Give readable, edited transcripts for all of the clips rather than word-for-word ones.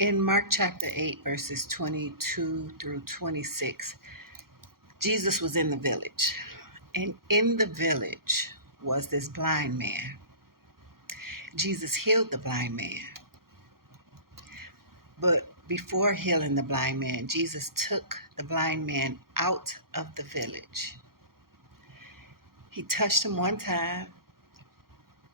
In Mark chapter 8, verses 22 through 26, Jesus was in the village. And in the village was this blind man. Jesus healed the blind man. But before healing the blind man, Jesus took the blind man out of the village. He touched him one time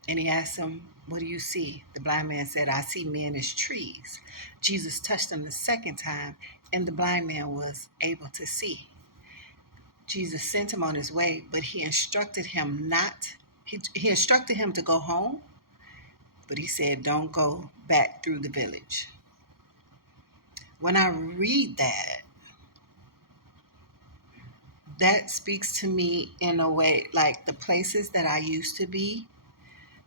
and he asked him, "What do you see?" The blind man said, "I see men as trees." Jesus touched him the second time and the blind man was able to see. Jesus sent him on his way, but he instructed him he instructed him to go home, but he said, "Don't go back through the village." When I read that speaks to me in a way like the places that I used to be,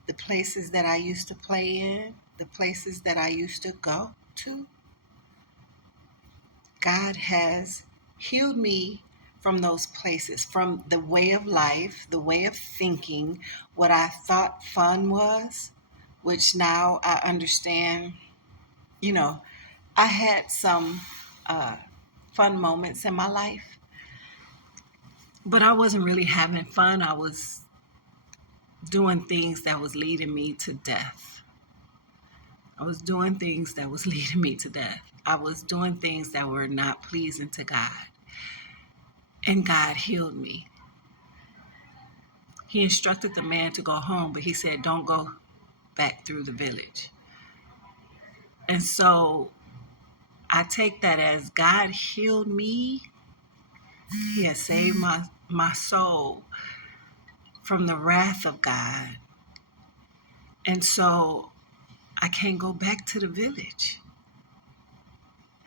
the places that I used to play in, the places that I used to go to. God has healed me from those places, from the way of life, the way of thinking, what I thought fun was, which now I understand. I had some fun moments in my life, but I wasn't really having fun. I was doing things that was leading me to death. I was doing things that was leading me to death. I was doing things that were not pleasing to God. And God healed me. He instructed the man to go home, but he said, "Don't go back through the village." And so I take that as God healed me. He has saved my soul from the wrath of God. And so I can't go back to the village.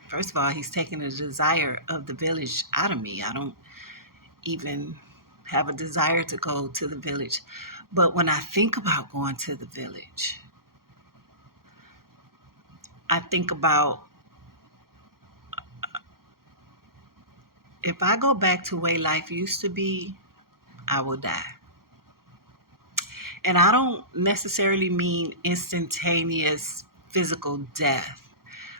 First of all, he's taken the desire of the village out of me. I don't even have a desire to go to the village. But when I think about going to the village, I think about if I go back to the way life used to be, I will die. And I don't necessarily mean instantaneous physical death,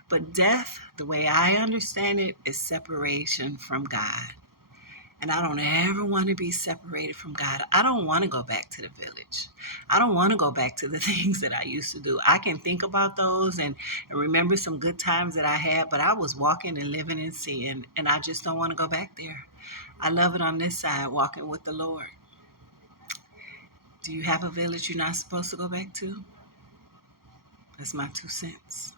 but death, the way I understand it, is separation from God. And I don't ever want to be separated from God. I don't want to go back to the village. I don't want to go back to the things that I used to do. I can think about those and remember some good times that I had, but I was walking and living in sin, and I just don't want to go back there. I love it on this side, walking with the Lord. Do you have a village you're not supposed to go back to? That's my 2 cents.